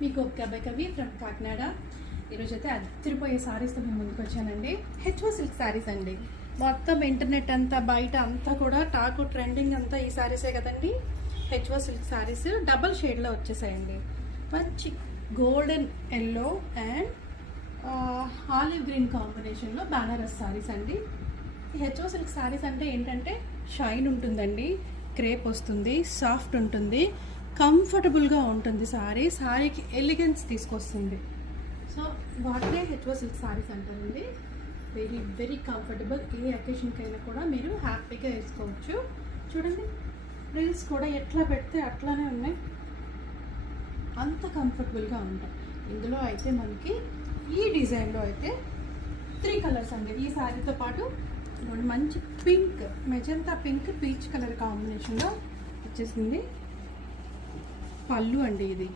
మీ గోపిక కవి ఫ్రమ్ కాకినాడ. ఈరోజైతే అదిరిపోయే శారీస్తో మేము ముందుకు వచ్చానండి. హెచ్ఓ సిల్క్ శారీస్ అండి. మొత్తం ఇంటర్నెట్ అంతా బయట అంతా కూడా టాక్ ట్రెండింగ్ అంతా ఈ శారీసే కదండి. హెచ్ఓ సిల్క్ శారీస్ డబల్ షేడ్లో వచ్చేసాయండి. మంచి golden yellow and olive green కాంబినేషన్లో బనారస్ శారీస్ అండి. హెచ్ఓ సిల్క్ శారీస్ అంటే ఏంటంటే షైన్ ఉంటుందండి, క్రేప్ వస్తుంది, సాఫ్ట్ ఉంటుంది, కంఫర్టబుల్గా ఉంటుంది. శారీకి ఎలిగెన్స్ తీసుకొస్తుంది. సో వాటినే హెచ్ఓ సిల్క్ శారీస్ అంటారండి. Very very comfortable. ఏ అకేషన్కైనా కూడా మీరు హ్యాపీగా వేసుకోవచ్చు. చూడండి, ఫ్రిల్స్ కూడా ఎట్లా పెడితే అట్లానే ఉన్నాయి, అంత కంఫర్టబుల్గా ఉంటాయి. ఇందులో అయితే మనకి ఈ డిజైన్లో అయితే 3 కలర్స్ అండి. ఈ శారీతో పాటు మంచి pink, magenta pink, peach colour కాంబినేషన్లో వచ్చేసింది. పళ్ళు అండి ఇది.